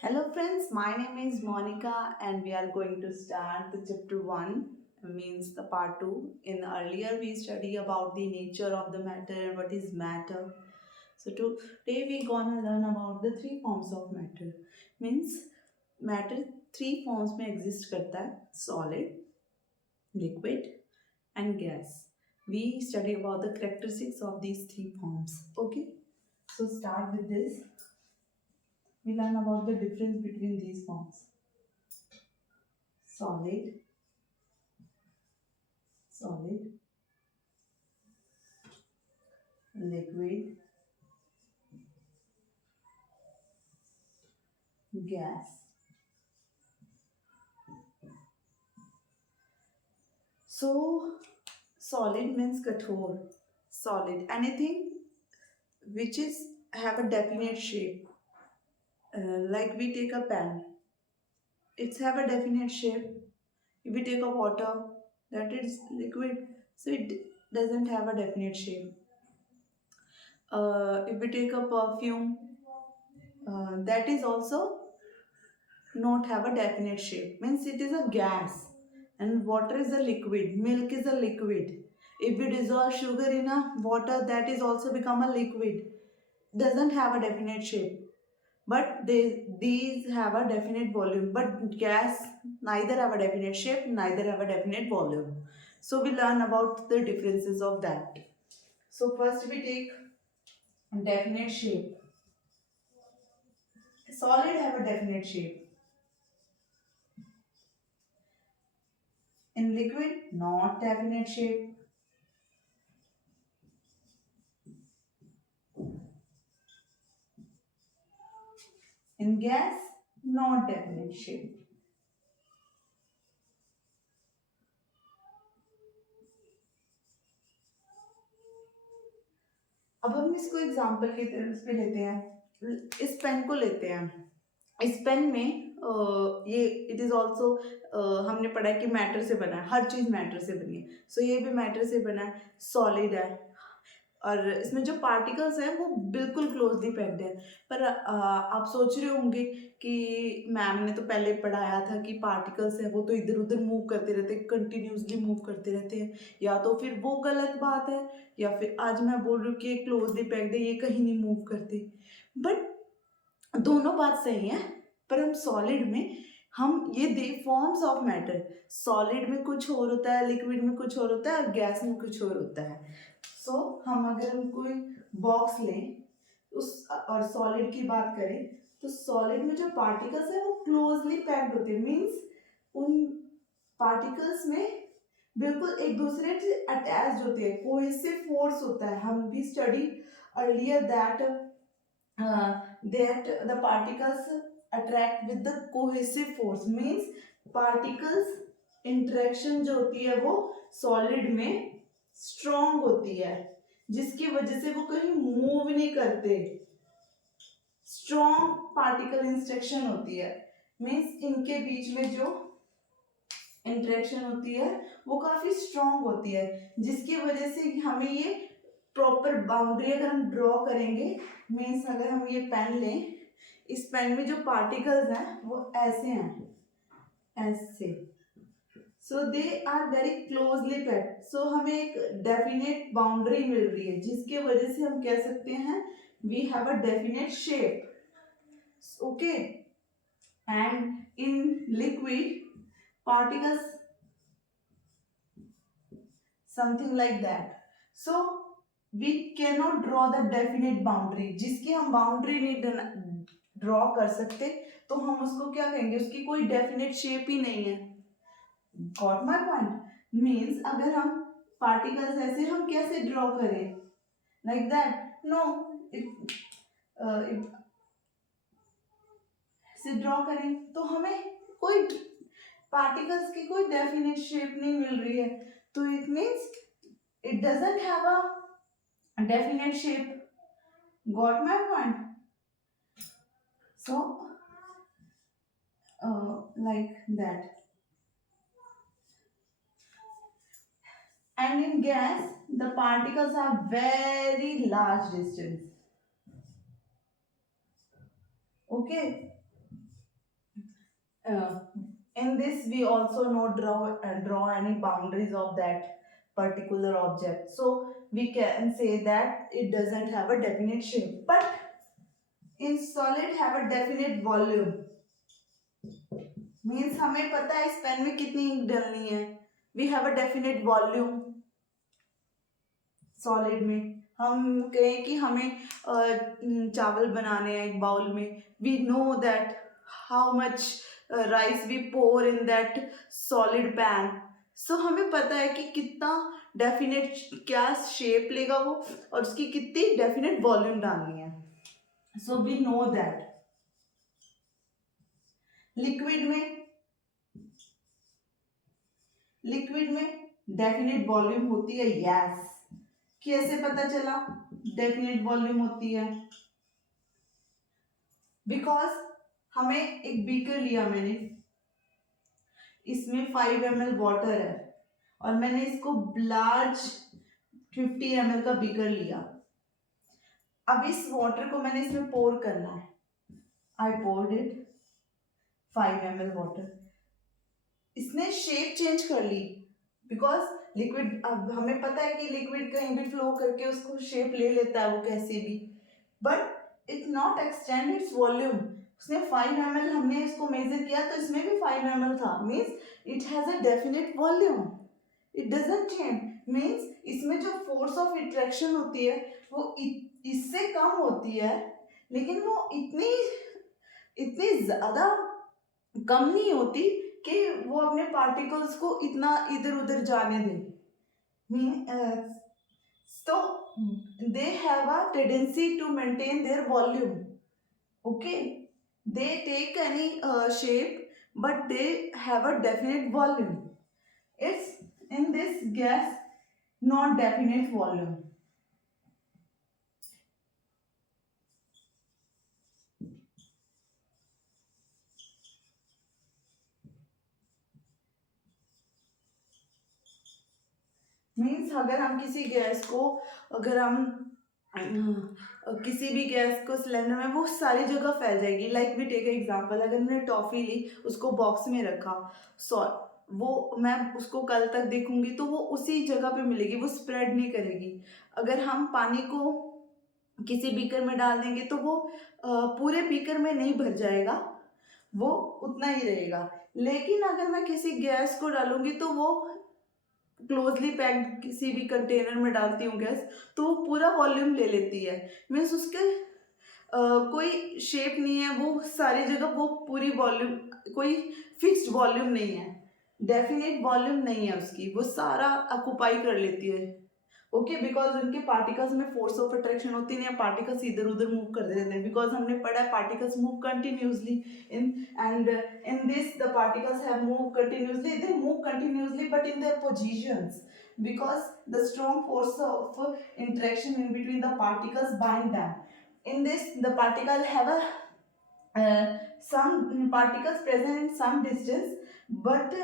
Hello friends, my name is Monica and we are going to start the chapter 1 means the part 2. In earlier we study about the nature of the matter and what is matter. So today we gonna learn about the three forms of matter. Means matter three forms में exist करता है solid, liquid and gas. We study about the characteristics of these three forms. Okay, so start with this. We learn about the difference between these forms. Solid, solid, liquid, gas. So, solid means kathor. Solid, anything which is have a definite shape. Like we take a pen, it's have a definite shape. If we take a water, that is liquid, so it doesn't have a definite shape. If we take a perfume, that is also not have a definite shape. Means it is a gas, and water is a liquid, milk is a liquid. If we dissolve sugar in a water, that is also become a liquid, doesn't have a definite shape, but these have a definite volume. But gas neither have a definite shape, neither have a definite volume. So we learn about the differences of that. So first we take definite shape. Solid have a definite shape. In liquid, not definite shape. In gas, not definite shape. अब हम इसको example के तरफ पे लेते हैं, इस pen को लेते हैं। इस पेन में ये इट इज ऑल्सो हमने पढ़ा है कि मैटर से बना है, हर चीज मैटर से बनी है। सो ये भी मैटर से बना है, सॉलिड है, और इसमें जो पार्टिकल्स हैं वो बिल्कुल क्लोजली पैक्ड है। पर आप सोच रहे होंगे कि मैम ने तो पहले पढ़ाया था कि पार्टिकल्स हैं वो तो इधर उधर मूव करते रहते हैं, कंटिन्यूसली मूव करते रहते हैं, या तो फिर वो गलत बात है, या फिर आज मैं बोल रही हूँ कि क्लोजली पैक्ड है, ये कहीं नहीं मूव करते। बट दोनों बात सही है, पर हम सॉलिड में हम ये दे फॉर्म्स ऑफ मैटर, सॉलिड में कुछ और होता है, लिक्विड में कुछ और होता है, और गैस में कुछ और होता है। सो हम अगर हम कोई बॉक्स लें उस और सॉलिड की बात करें, तो सॉलिड में जो पार्टिकल्स है वो क्लोजली पैक्ड होते हैं। मीन्स उन पार्टिकल्स में बिल्कुल एक दूसरे से अटैच्ड होते हैं, कोहेसिव फोर्स होता है। हम भी study earlier that the particles attract with the cohesive force. Means particles interaction जो होती है वो सॉलिड में स्ट्रॉन्ग होती है, जिसकी वजह से वो कहीं मूव नहीं करते। स्ट्रॉन्ग पार्टिकल इंस्ट्रक्शन होती है, मीन्स इनके बीच में जो इंटरेक्शन होती है वो काफी स्ट्रॉन्ग होती है, जिसकी वजह से हमें ये प्रॉपर बाउंड्री अगर हम ड्रॉ करेंगे, मीन्स अगर हम ये पेन लें, इस पेन में जो पार्टिकल्स हैं वो ऐसे हैं, ऐसे। So they are very closely packed. So हमें एक डेफिनेट बाउंड्री मिल रही है, जिसके वजह से हम कह सकते हैं we have a definite shape. Okay, and in liquid particles something like that. So we cannot draw the definite boundary, जिसकी हम बाउंड्री नहीं ड्रॉ कर सकते, तो हम उसको क्या कहेंगे, उसकी कोई डेफिनेट शेप ही नहीं है। Got my point? मीन्स अगर हम पार्टिकल्स ऐसे हम कैसे ड्रॉ करें, लाइक दैट? नो, इफ से ड्रॉ करें तो हमें कोई पार्टिकल्स की कोई डेफिनेट शेप नहीं मिल रही है, तो it means it doesn't have a definite shape. Got my point? So like that. And in gas, the particles are very large distance. Okay. in this we also know draw any boundaries of that particular object, so we can say that it doesn't have a definite shape, but in solid have a definite volume. Means हमें पता है इस pen में कितनी ink डलनी है, we have a definite volume. Solid में हम कहें कि हमें चावल बनाने हैं एक बाउल में, we know that how much rice we pour in that solid pan, so हमें पता है कि कितना डेफिनेट क्या शेप लेगा वो और उसकी कितनी डेफिनेट वॉल्यूम डालनी है, so we know that. Liquid में डेफिनेट वॉल्यूम होती है, यस। कैसे पता चला डेफिनेट वॉल्यूम होती है? बिकॉज हमें एक बीकर लिया मैंने, इसमें 5 ml वाटर है और मैंने इसको लार्ज 50 ml का बीकर लिया। अब इस वाटर को मैंने इसमें पोर करना है, आई पोर्ड इट 5 ml वाटर। इसने शेप चेंज कर ली बिकॉज लिक्विड, अब हमें पता है कि लिक्विड कहीं भी फ्लो करके उसको शेप ले लेता है वो कैसे भी, but it not extend its volume. उसने 5 ml, हमने इसको मेजर किया तो इसमें भी 5 ml था, means it has a definite volume, it doesn't change. Means इसमें जो फोर्स ऑफ इंट्रैक्शन होती है वो इससे कम होती है, लेकिन वो इतनी इतनी ज्यादा कम नहीं होती कि वो अपने पार्टिकल्स को इतना इधर उधर जाने दे। So they have a tendency to maintain their volume. Okay, they take any shape, but they have a definite volume. It's in this gas not definite volume. Means अगर हम किसी गैस को, अगर हम किसी भी गैस को सिलेंडर में, वो सारी जगह फैल जाएगी। लाइक वी टेक एग्जांपल, अगर मैंने टॉफ़ी ली, उसको बॉक्स में रखा, सो वो मैं उसको कल तक देखूंगी तो वो उसी जगह पे मिलेगी, वो स्प्रेड नहीं करेगी। अगर हम पानी को किसी बीकर में डाल देंगे तो वो पूरे बीकर में नहीं भर जाएगा, वो उतना ही रहेगा। लेकिन अगर मैं किसी गैस को डालूंगी तो वो क्लोजली पैक्ड किसी भी कंटेनर में डालती हूँ गैस, तो वो पूरा वॉल्यूम ले लेती है। मीन्स उसके कोई शेप नहीं है, वो सारी जगह वो पूरी वॉल्यूम, कोई फिक्स्ड वॉल्यूम नहीं है, डेफिनेट वॉल्यूम नहीं है उसकी, वो सारा ऑक्युपाई कर लेती है। ओके, बिकॉज उनके पार्टिकल्स में फोर्स ऑफ अट्रैक्शन होती नहीं है, पार्टिकल्स इधर उधर मूव कर देते हैं, बिकॉज हमने पढ़ा है particles move continuously in, and in this the particles have moved continuously, they move continuously but in their positions, because the strong force of interaction in between the particles bind them. In this the particle have a some particles present in some distance, but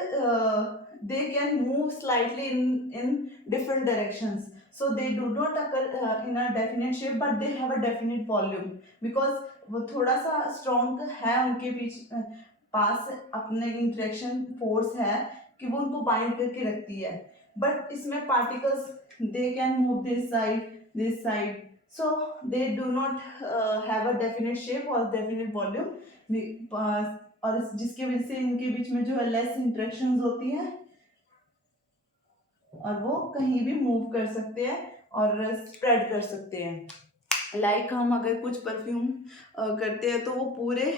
they can move slightly in different directions, so they do not occur in a definite shape, but they have a definite volume, because वो थोड़ा सा strong है उनके बीच पास, अपने interaction force है कि वो उनको बाइंड करके रखती है। बट इसमें particles they can move this side, so they do not have a definite shape or definite volume, और जिसकी वजह से इनके बीच में जो है लेस इंटरेक्शंस होती हैं और वो कहीं भी मूव कर सकते हैं और स्प्रेड कर सकते हैं। लाइक हम अगर कुछ परफ्यूम करते हैं तो वो पूरे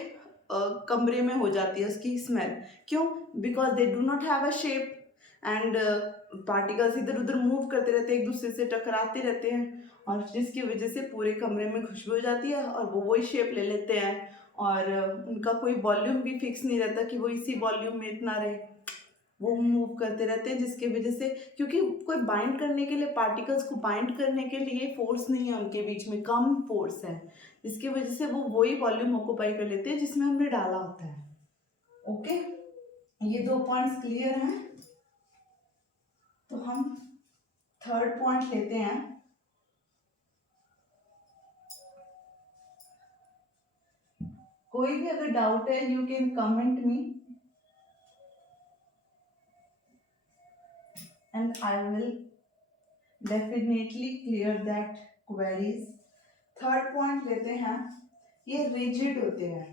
कमरे में हो जाती है उसकी स्मेल, क्यों? Because they do not have a shape, and particles इधर उधर मूव करते रहते हैं, एक दूसरे से टकराते रहते हैं, और जिसकी वजह से पूरे कमरे में खुशबू हो जाती है और वो वही शेप ले लेते हैं, और उनका कोई वॉल्यूम भी फिक्स नहीं रहता कि वो इसी वॉल्यूम में इतना रहे, वो मूव करते रहते हैं, जिसकी वजह से, क्योंकि कोई बाइंड करने के लिए, पार्टिकल्स को बाइंड करने के लिए फोर्स नहीं है उनके बीच में, कम फोर्स है, जिसकी वजह से वो वही वॉल्यूम ऑक्युपाई कर लेते हैं जिसमें हमने डाला होता है। ओके, ये 2 पॉइंट्स क्लियर हैं। तो हम थर्ड पॉइंट लेते हैं। कोई भी अगर डाउट है, you can comment me. and I will definitely clear that queries. Third point लेते हैं, ये रिजिड होते हैं,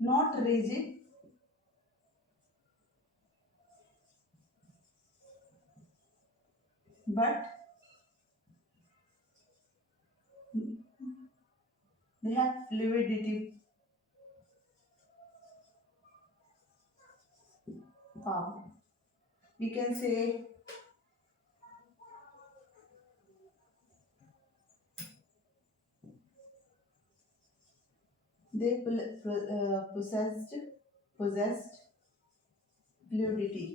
not rigid but they have fluidity power. We can say they possessed fluidity,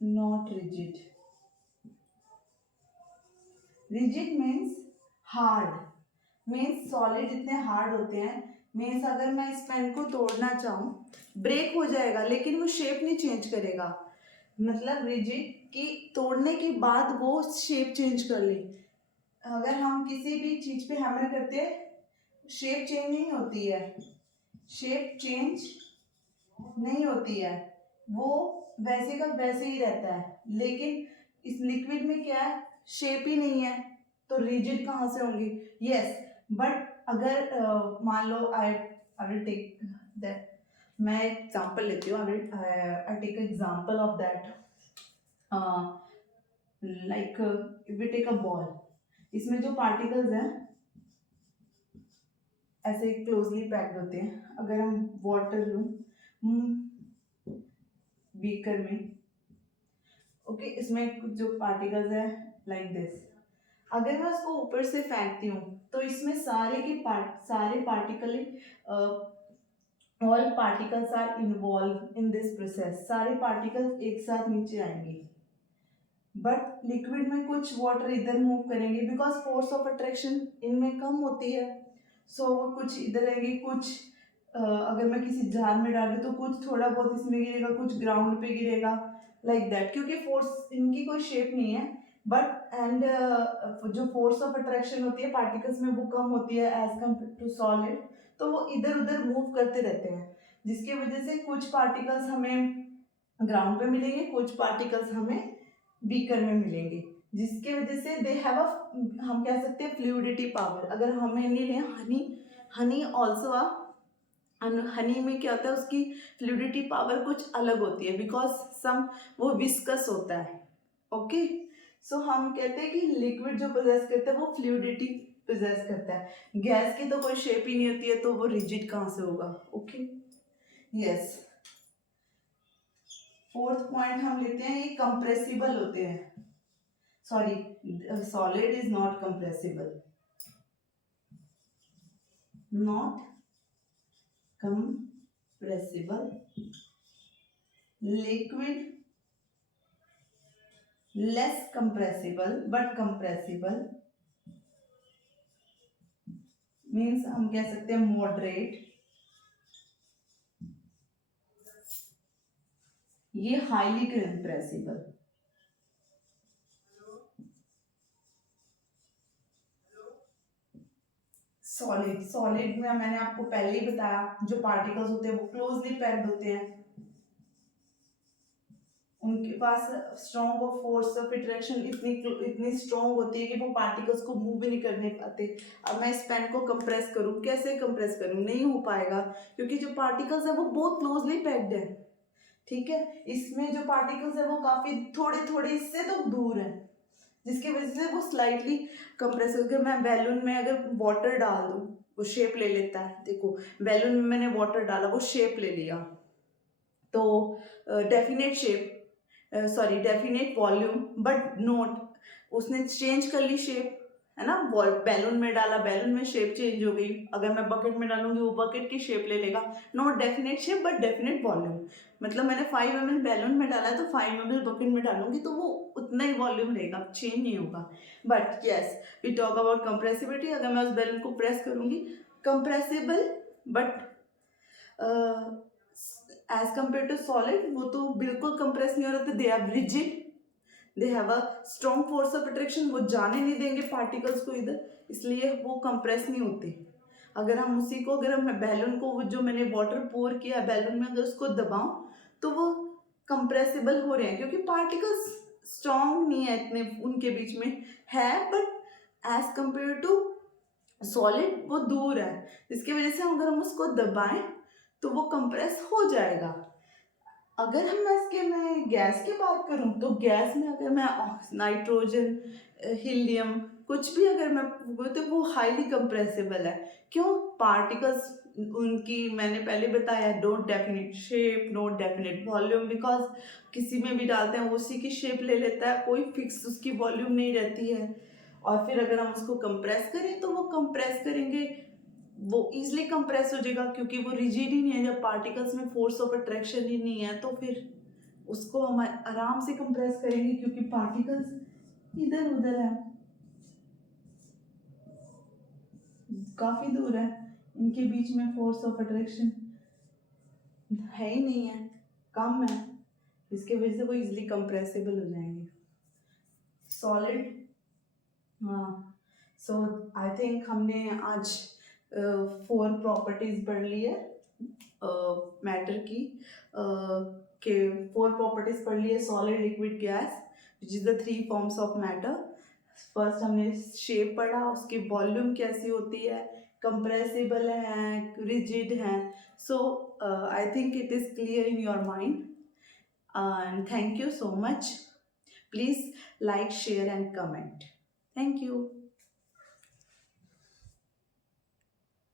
not rigid. Rigid means hard, means solid इतने hard होते हैं, means अगर मैं इस पेन को तोड़ना चाहूँ ब्रेक हो जाएगा लेकिन वो शेप नहीं चेंज करेगा, मतलब रिजिड कि तोड़ने के बाद वो शेप चेंज कर ले। अगर हम किसी भी चीज पे हैमर करते हैं शेप चेंज नहीं होती है, शेप चेंज नहीं होती है, वो वैसे का वैसे ही रहता है। लेकिन इस लिक्विड में क्या है, शेप ही नहीं है, तो रिजिड कहाँ से होंगे? यस, बट अगर मान लो आई विल टेक दैट, मैं एग्जांपल लेती हूँ, I take example of that, like we take a ball, इसमें जो पार्टिकल्स हैं ऐसे क्लोजली पैक्ड होते हैं। अगर हम वाटर लूँ बीकर में, ओके, इसमें कुछ जो पार्टिकल्स है लाइक दिस, अगर मैं उसको ऊपर से फेंकती हूँ तो इसमें सारे particle all particles are involve in this process, सारे पार्टिकल्स एक साथ नीचे आएंगे। बट लिक्विड में कुछ वाटर इधर मूव करेंगे बिकॉज फोर्स ऑफ अट्रैक्शन इनमें कम होती है, सो वो कुछ इधर आएंगे, कुछ अगर मैं किसी जार में डाल दूँ तो कुछ थोड़ा बहुत इसमें गिरेगा, कुछ ग्राउंड पे गिरेगा, लाइक दैट, क्योंकि फोर्स इनकी कोई शेप नहीं है। बट एंड जो फोर्स ऑफ अट्रैक्शन होती है पार्टिकल्स में वो कम होती है एज कम्पेयर टू सॉलिड, तो वो इधर उधर मूव करते रहते हैं, जिसकी वजह से कुछ पार्टिकल्स हमें ग्राउंड पे मिलेंगे, कुछ पार्टिकल्स हमें बीकर में मिलेंगे, जिसके वजह से दे हैव अ, हम कह सकते हैं फ्लूइडिटी पावर। अगर हमें नहीं लें हनी ऑल्सो अ, हनी में क्या होता है, उसकी फ्लूइडिटी पावर कुछ अलग होती है बिकॉज सम वो विस्कस होता है। ओके, सो हम कहते हैं कि लिक्विड जो पोजेस करता है वो फ्लूइडिटी पोजेस करता है, गैस की तो कोई शेप ही नहीं होती है, तो वो रिजिड कहाँ से होगा? Okay, yes. फोर्थ पॉइंट हम लेते हैं, ये कंप्रेसिबल होते हैं, sorry, solid is not compressible, not compressible, liquid less compressible but compressible, means हम कह सकते हैं moderate, ये highly compressible, सॉलिड में मैंने आपको पहले ही बताया जो पार्टिकल्स होते हैं वो क्लोजली पैक्ड होते हैं, उनके पास strong of force of attraction इतनी स्ट्रॉन्ग होती है कि वो पार्टिकल्स को मूव भी नहीं करने पाते। अब मैं इस पेन को कंप्रेस करूं, कैसे कंप्रेस करूं? नहीं हो पाएगा क्योंकि जो पार्टिकल्स है वो बहुत क्लोजली पैक्ड है, ठीक है। इसमें जो पार्टिकल्स है वो काफी थोड़े थोड़े इससे तो दूर है, जिसकी वजह से वो स्लाइटली कंप्रेस होकर, मैं बैलून में अगर वाटर डाल दूं वो शेप ले लेता है। देखो बैलून में मैंने वाटर डाला, वो शेप ले लिया, तो definite shape, sorry definite volume, but note उसने चेंज कर ली शेप, है ना। बैलून में डाला, बैलून में शेप चेंज हो गई, अगर मैं बकेट में डालूंगी वो बकेट की शेप ले लेगा। Not definite shape but definite volume, मतलब मैंने 5 ml बैलून में डाला है तो 5 ml बकेट में डालूंगी तो वो उतना ही वॉल्यूम रहेगा, चेंज नहीं होगा। But yes, we talk about compressibility, अगर मैं उस बैलून को प्रेस करूंगी, compressible but as compare to solid वो तो बिल्कुल कंप्रेस नहीं हो रहा था, they are rigid, they have a strong force of attraction, वो जाने नहीं देंगे पार्टिकल्स को इधर, इसलिए वो कंप्रेस नहीं होते। अगर हम उसी को, अगर हम बैलून को, वो जो मैंने वाटर पोर किया बैलून में, अगर उसको दबाऊं तो वो कंप्रेसिबल हो रहे हैं, क्योंकि पार्टिकल्स स्ट्रॉन्ग नहीं है इतने उनके बीच में, है but as compare to solid वो दूर है, जिसकी वजह से अगर हम उसको दबाएं तो वो कंप्रेस हो जाएगा। अगर हम इसके, मैं गैस की बात करूं तो गैस में अगर मैं नाइट्रोजन, हीलियम, कुछ भी अगर मैं तो वो हाईली कंप्रेसिबल है। क्यों? पार्टिकल्स उनकी, मैंने पहले बताया, don't definite shape, note definite volume, because किसी में भी डालते हैं वो उसी की शेप ले लेता है, कोई फिक्स उसकी वॉल्यूम नहीं रहती है। और फिर अगर हम उसको कंप्रेस करें तो वो कंप्रेस करेंगे, वो इजिली कंप्रेस हो जाएगा, क्योंकि वो रिजिड ही नहीं है। जब पार्टिकल्स में फोर्स ऑफ अट्रैक्शन ही नहीं है तो फिर उसको हम आराम से कंप्रेस करेंगे, क्योंकि पार्टिकल्स इधर उधर है, काफी दूर है, इनके बीच में फोर्स ऑफ अट्रैक्शन है ही नहीं है, कम है, इसके वजह से वो इजिली कंप्रेसिबल हो जाएंगे। सॉलिड, हाँ। सो आई थिंक हमने आज 4 प्रॉपर्टीज पढ़ ली है मैटर की, के 4 प्रॉपर्टीज पढ़ ली है, solid, liquid, gas, which is the 3 forms of matter. First हमने शेप पढ़ा, उसकी वॉल्यूम कैसी होती है, कंप्रेसिबल है, रिजिड है। So I think it is clear in your mind, and thank you so much. Please like, share and comment. Thank you.